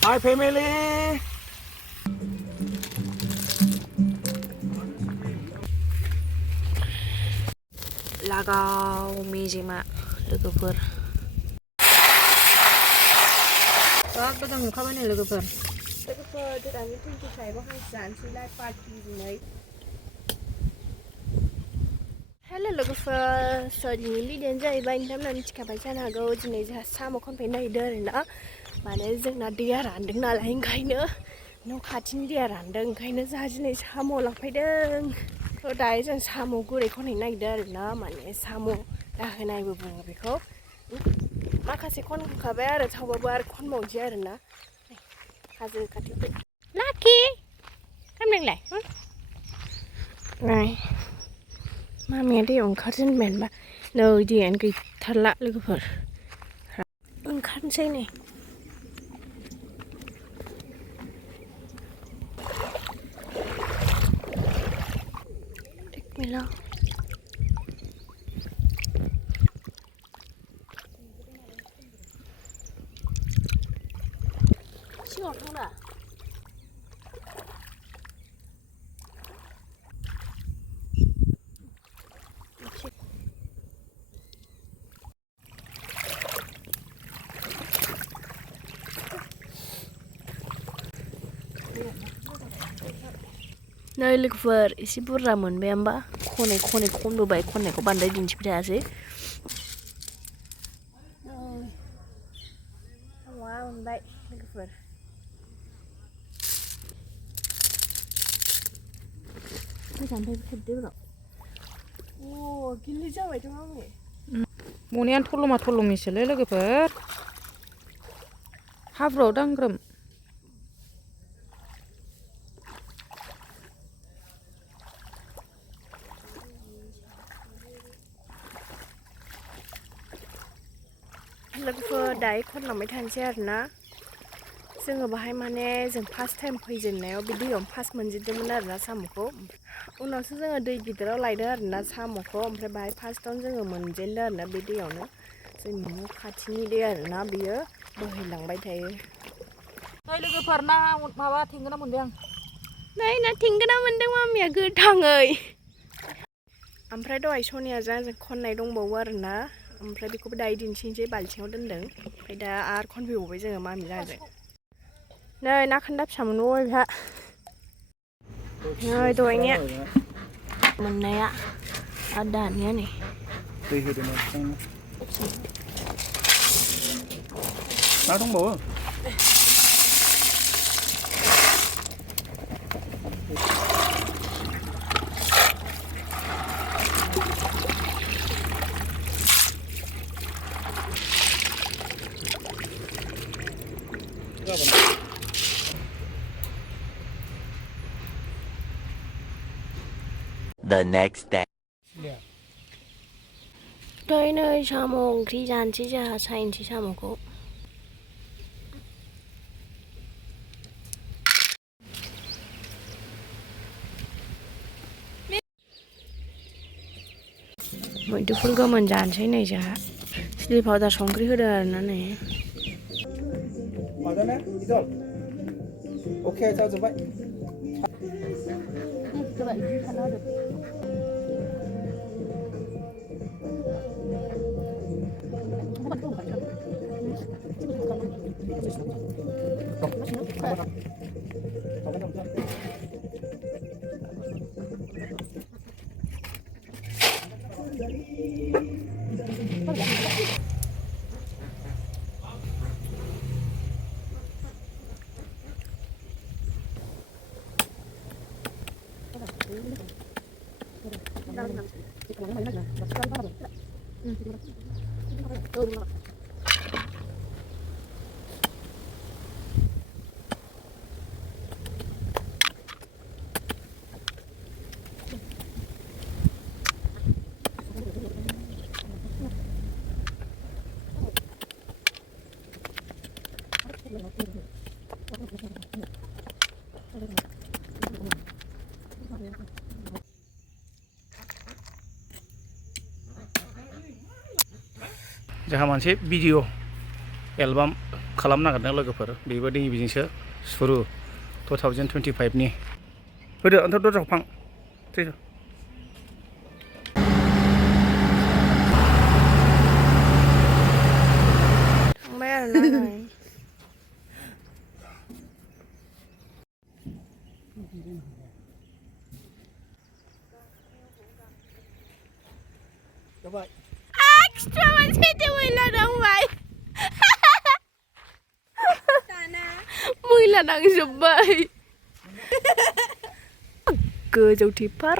Hi family. Lagaw मेजेमा लोगोफोर गोदान नुखाबाय नै लोगोफोर गोदान 25 आव जानोसैलाय पार्टि दिनै हेल' लोगोफोर दिनैनि भिडिअ'आनो जाहैबाय नोंथांमोना मिथिखाबाय जानो हागौ दिनै जोंहा साम' खनफैनो नागिरदों आरोना माने जोंना दैया रानदों नालाय ओंखायनो न' खाथिनि दैया रानदों ओंखायनो जोंहा दिनै साम' लांफैदों दायो जों साम' गुरै खनहैनो नागिरदों आरोना माने साम' दाहोनायबो बुङो बेखौ माखासे खनखांखाबाय आरो थेवबाबो आरो खनबावनोसै आरोना हाजो खाथियाव लाखि खालामदोंलाय मामिया दैयाव ओंखारजेनबाय होनबा नै दैयानो गैथारला लोगोफोर ओंखारनोसै नै मिला सिङाव थांना नै लोगोफोर एसे बुरजा मोनबाय होमबा खनै खनै खनबोबाय खननायखौ बांद्राय दिन्थिबाय थायासै साम'आ मोनबाय लोगोफोर गोजाननिफ्राय खेबदो उनाव गिलिर जाबायथ' मामि मनियानो थल'मा थल'मिसोलै लोगोफोर हाब्रुआव दांग्रोम लोगोफोर दायो खनलांबाय थानोसै आरोना जोङो बाहाय माने जों फार्स्ट टाइम फैजेननायाव बे दैयावनो फार्स्ट मोनजेनदोंमोन आरोना साम'खौ उनावसो जोङो दै गिदिराव लायदों आरोना साम'खौ ओमफ्राय बाहाय फार्स्टआवनो जोङो मोनजेनदों आरोना बे दैयावनो जोंनि न' खाथिनि दै आरोना बियो बोहैलांबाय थायो नै लोगोफोर ना माबा थेंगोना मोनबाय आं नै ना थेंगोना मोनदों मामिया गोथाङै ओमफ्राय दहाय सनियाजों जों खननाय दंबावो आरोना ओमफ्राय बेखौबो दायो दिन्थिनोसै बाल्थिङाव दोनदों ओमफ्राय दा आरो खनफैबावबाय जोङो मामि जाजों नै ना खान्दा फिसा मोनबावबाय बेहा नै दहायनिया मोननाया आरो दानिया नै दै होदो ना दंबावो The next day. दायो नै साम' ओंख्रि जानोसै जोंहा सायनोसै साम'खौ मैदुफुल गोमोन जानोसै नै जोंहा चिलि पाउडार संख्रि होदों आरोना नै अके जाजोब्बाय जोंहा मोनसे भिडिअ एलबाम खालामनो नागिरदों लोगोफोर बेबो दै बिजोंसो सुरु 2025 नि फैदो अन्थाव दरजाखौ फां थैदो थांबाय आरोना नै जाबाय एक्सट्रा मोनसे मैला नांबाय मैला नांजोब्बाय गोजौथिफोर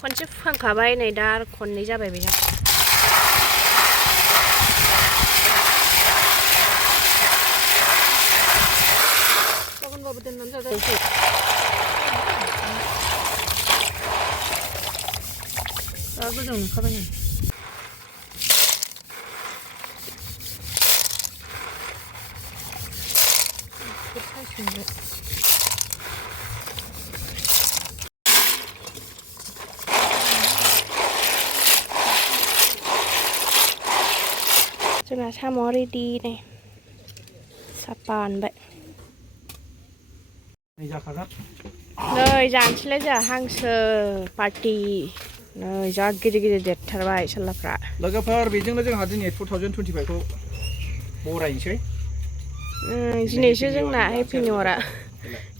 खनसे फुखांखाबाय नै दा खननै जाबाय बेजों गाबोनबाबो दोननानै जाजायो दा गोजौ ओंखारबाय नै जोंना साम' रेडि नै साफा मोनबाय नै जाखागोन नै जानोसैलाय जोंहा हांसो पार्टि नै जा गिदिर गिदिर देरथारबाय सालाफ्रा लोगोफोर बेजोंनो जोंहा दिनै 2025 खौ बरायनोसै दिनैसो जोंना हेपि निउ इयारा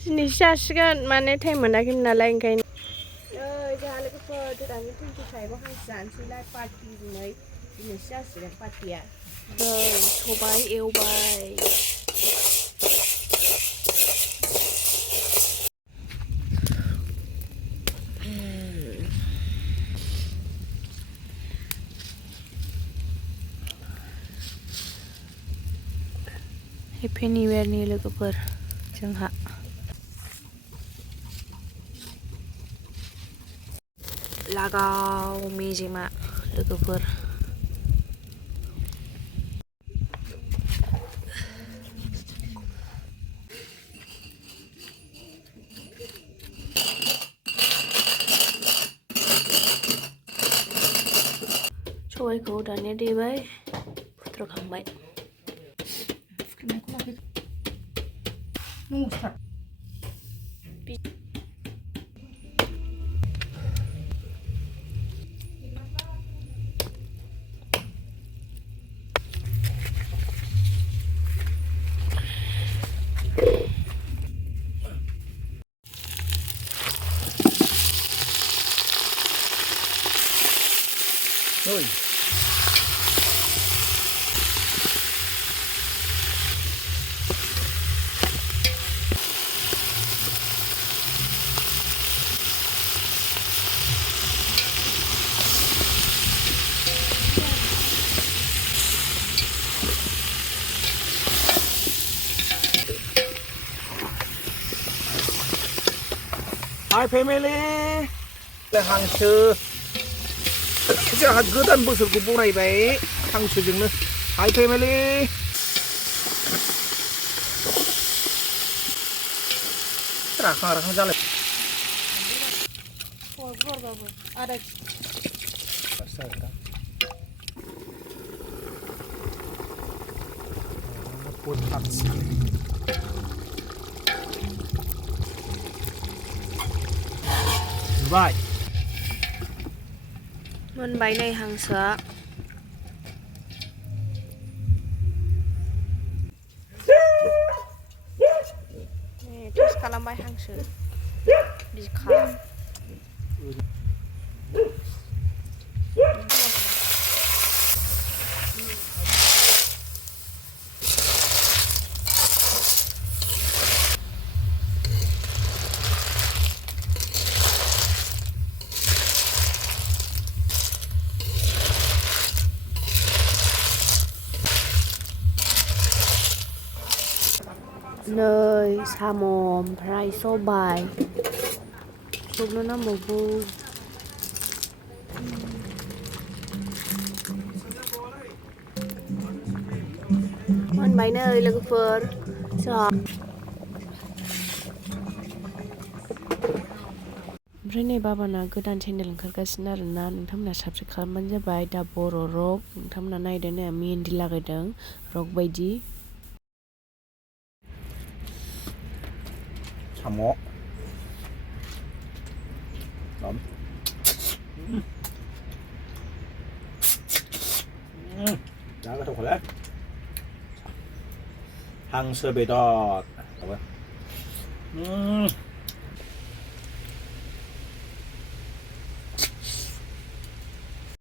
दिनैसो जासिगोन माने टाइम मोनाखैमोन नालाय ओंखायनो नै जोंहा लोगोफोर 2025 आव हांसो जानोसैलाय पार्टि दिनै दिनैसो जासिगोन पार्टिया नै सबाय एवबाय हेपि निउ इयारनि लोगोफोर जोंहा लागाव मेजेमा लोगोफोर सबायखौ दानिया देबाय फुद्रखांबाय ओइ हाय फेमिलि हांसो जोंहा गोदान बोसोरखौ बरायबाय हांसोजोंनो हाय फेमिलि राखां जालाय बाय मोनबाय नै हांसोआ टेस्ट खालामबाय हांसो बिखा नै साम' ओमफ्राय सबाय सबनो नांबावगौ मोनबाय नै लोगोफोर जोंहा ओमफ्राय नै बाबाना गोदान चेनेल ओंखारगासिनो आरोना नोंथांमोना साबसक्राइब खालामबानो जाबाय दा बर' रक नोंथांमोना नायदो नै मेहेन्दी लागायदों रक बायदि Samo. Đã có thuộc rồi. Hăng sơ bê đọt.